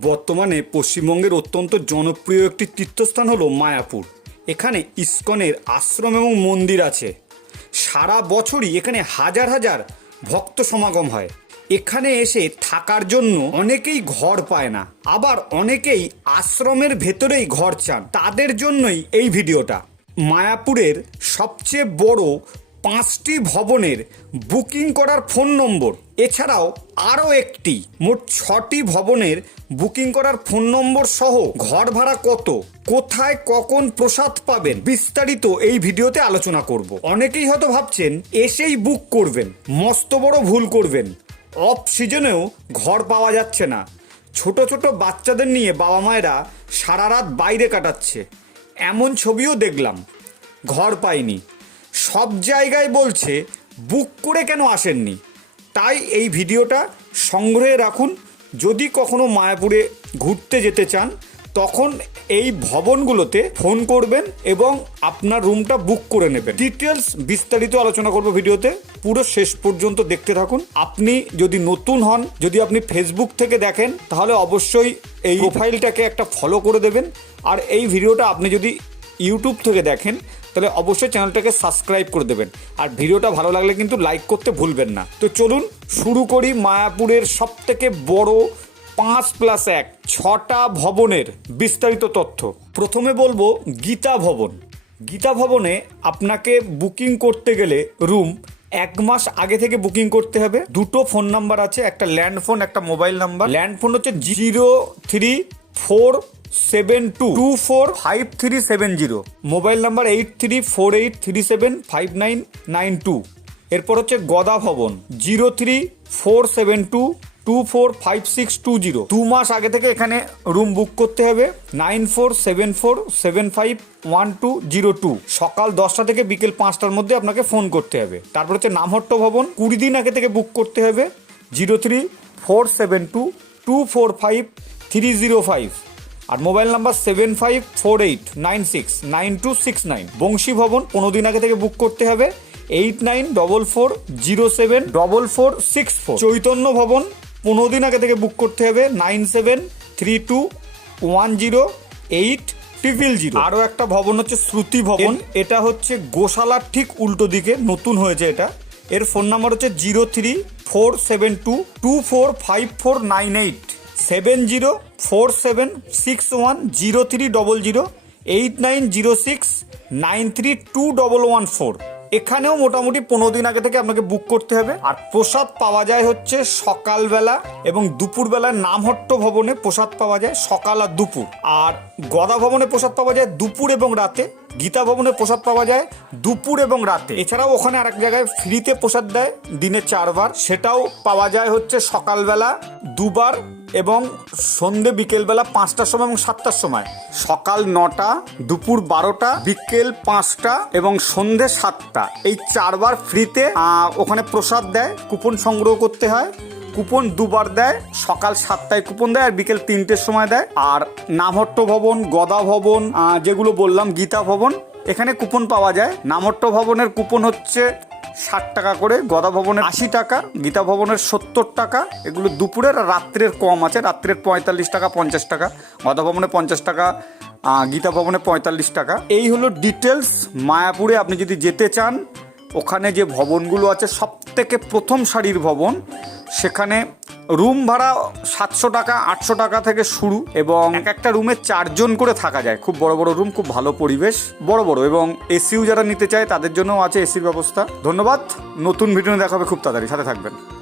বর্তমানে পশ্চিমবঙ্গের অত্যন্ত জনপ্রিয় একটি তীর্থস্থান হলো মায়াপুর। এখানে ইস্কনের আশ্রম এবং মন্দির আছে। সারা বছরই এখানে হাজার হাজার ভক্ত সমাগম হয়। এখানে এসে থাকার জন্য অনেকেই ঘর পায় না। আবার অনেকেই আশ্রমের ভেতরেই ঘর চান। তাদের জন্যই এই ভিডিওটা। মায়াপুরের সবচেয়ে বড় পাঁচটি ভবনের বুকিং করার ফোন নম্বর। এছাড়াও আরও একটি। মোট ছটি ভবনের বুকিং করার ফোন নম্বর সহ ঘর ভাড়া কত? কোথায় কখন প্রসাদ পাবেন? বিস্তারিত এই ভিডিওতে আলোচনা করব। অনেকেই হয়তো ভাবছেন, এসেই বুক করবেন, মস্ত বড় ভুল করবেন। অফ সিজনেও ঘর পাওয়া যাচ্ছে না। ছোট ছোট বাচ্চাদের নিয়ে বাবা মায়েরা সারা রাত বাইরে কাটাচ্ছে। এমন ছবিও দেখলাম। ঘর পাইনি। সব জায়গায় বলছে বুক করে কেন আসেননি? তাই এই ভিডিওটা সংগ্রহে রাখুন। যদি কখনো মায়াপুরে ঘুরতে যেতে চান তখন এই ভবনগুলোতে ফোন করবেন এবং আপনার রুমটা বুক করে নেবেন। ডিটেলস বিস্তারিত আলোচনা করব ভিডিওতে। পুরো শেষ পর্যন্ত দেখতে থাকুন। আপনি যদি নতুন হন যদি আপনি ফেসবুক থেকে দেখেন তাহলে অবশ্যই এই প্রোফাইলটাকে একটা ফলো করে দেবেন। আর এই ভিডিওটা আপনি যদি ইউটিউব থেকে দেখেন, তাহলে অবশ্যই চ্যানেলটাকে সাবস্ক্রাইব করে দেবেন। আর ভিডিওটা ভালো লাগলে কিন্তু লাইক করতে ভুলবেন না। তো চলুন, শুরু করি মায়াপুরের সব থেকে বড় পাঁচ প্লাস এক, ছটা ভবনের বিস্তারিত তথ্য। প্রথমে বলব গীতা ভবন। গীতা ভবনে আপনাকে বুকিং করতে গেলে রুম এক মাস আগে থেকে বুকিং করতে হবে। দুটো ফোন নাম্বার আছে, একটা ল্যান্ড ফোন, একটা মোবাইল নাম্বার। ল্যান্ড ফোন হচ্ছে zero three four seven two two four five three seven zero mobile number eight three four eight three seven five nine nine two এরপর হচ্ছে Gada Bhavan zero three four seven two two four five six two zero দু মাস আগে থেকে এখানে room book করতে হবে nine four seven four seven five one two zero two সকাল দশটা থেকে বিকেল পাঁচটার মধ্যে আপনাকে ফোন করতে হবে। তারপর হচ্ছে নামহট্ট ভবন, কুড়ি দিন আগে থেকে বুক করতে হবে zero three four seven two two four five three zero five আর mobile number seven five four eight nine six nine two six nine. Banshi Bhavan পনেরো দিন আগে থেকে বুক করতে হবে। Eight nine double four zero seven double four six four. Chaitanya Bhavan পনেরো দিন আগে থেকে বুক করতে হবে। Nine seven three two one zero eight triple zero. আরও একটা ভবন হচ্ছে শ্রুতি ভবন এটা হচ্ছে গোশালার ঠিক উল্টো দিকে নতুন হয়েছে এটা। এর ফোন নাম্বার হচ্ছে zero three four seven two two four five four nine eight. Seven zero four seven six one zero three double zero eight nine zero six nine three two double one four এখানেও মোটামুটি পনেরো দিন আগে থেকে আপনাকে বুক করতে হবে। আর প্রসাদ পাওয়া যায় হচ্ছে সকালবেলা এবং দুপুরবেলা নামহট্ট ভবনে প্রসাদ পাওয়া যায় সকাল আর দুপুর। আর গদা ভবনে প্রসাদ পাওয়া যায় দুপুর এবং রাতে, গীতা ভবনে প্রসাদ পাওয়া যায় দুপুর এবং রাতে। এছাড়াও ওখানে আরেক জায়গায় ফ্রিতে প্রসাদ দেয় দিনে চারবার। সেটাও পাওয়া যায় হচ্ছে সকালবেলা দুবার এবং সন্ধে বিকেলবেলা পাঁচটার সময় এবং সাতটার সময়। সকাল নটা, দুপুর বারোটা, বিকেল পাঁচটা এবং সন্ধে সাতটা। এই চারবার ফ্রিতে ওখানে প্রসাদ দেয়, কুপন সংগ্রহ করতে হয়। কুপন দুবার দেয়, সকাল সাতটায় কুপন দেয় আর বিকেল তিনটের সময় দেয়। আর নামহট্ট ভবন, গদা ভবন যেগুলো বললাম, গীতা ভবন, এখানে কুপন পাওয়া যায়। নামহট্ট ভবনের কুপন হচ্ছে ষাট টাকা করে গদা ভবনের আশি টাকা, গীতা ভবনের সত্তর টাকা, এগুলো দুপুরের আর রাত্রের কম আছে, রাত্রের পঁয়তাল্লিশ টাকা, পঞ্চাশ টাকা, গদা ভবনে পঞ্চাশ টাকা গীতা ভবনে পঁয়তাল্লিশ টাকা। এই হলো ডিটেলস মায়াপুরে আপনি যদি যেতে চান ওখানে যে ভবনগুলো আছে সব থেকে প্রথম সারির ভবন, সেখানে রুম ভাড়া সাতশো টাকা, আটশো টাকা থেকে শুরু এবং এক একটা রুমে চারজন করে থাকা যায়। খুব বড় বড় রুম, খুব ভালো পরিবেশ, বড় বড় এবং এসিও যারা নিতে চায়, তাদের জন্যও আছে এসির ব্যবস্থা। ধন্যবাদ। নতুন ভিডিও দেখাবে খুব তাড়াতাড়ি। সাথে থাকবেন।